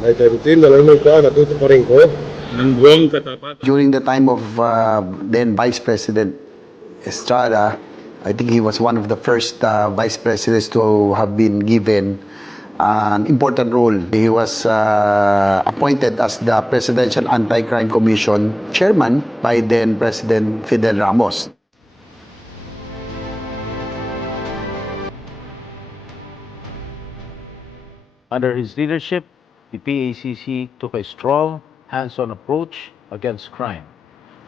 May terutin, nalunod ka, natuto pa rin ko. Ng buwang katapat. During the time of then Vice President Estrada, I think he was one of the first vice presidents to have been given an important role. He was appointed as the Presidential Anti-Crime Commission chairman by then President Fidel Ramos. Under his leadership, the PACC took a strong, hands-on approach against crime.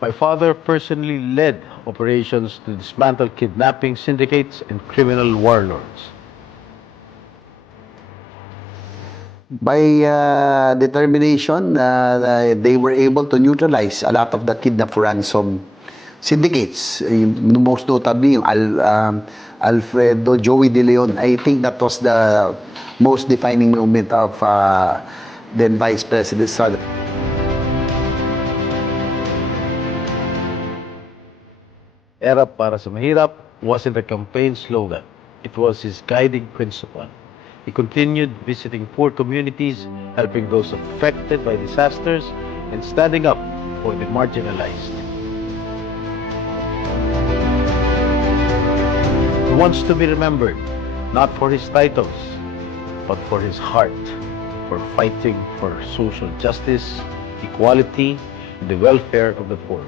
My father personally led operations to dismantle kidnapping syndicates and criminal warlords. By determination, they were able to neutralize a lot of the kidnap for ransom syndicates. Most notably, yung Alfredo Joey De Leon. I think that was the most defining moment of then Vice President Estrada. Era para sa mahirap wasn't a campaign slogan. It was his guiding principle. He continued visiting poor communities, helping those affected by disasters, and standing up for the marginalized. He wants to be remembered, not for his titles, but for his heart, for fighting for social justice, equality, and the welfare of the poor.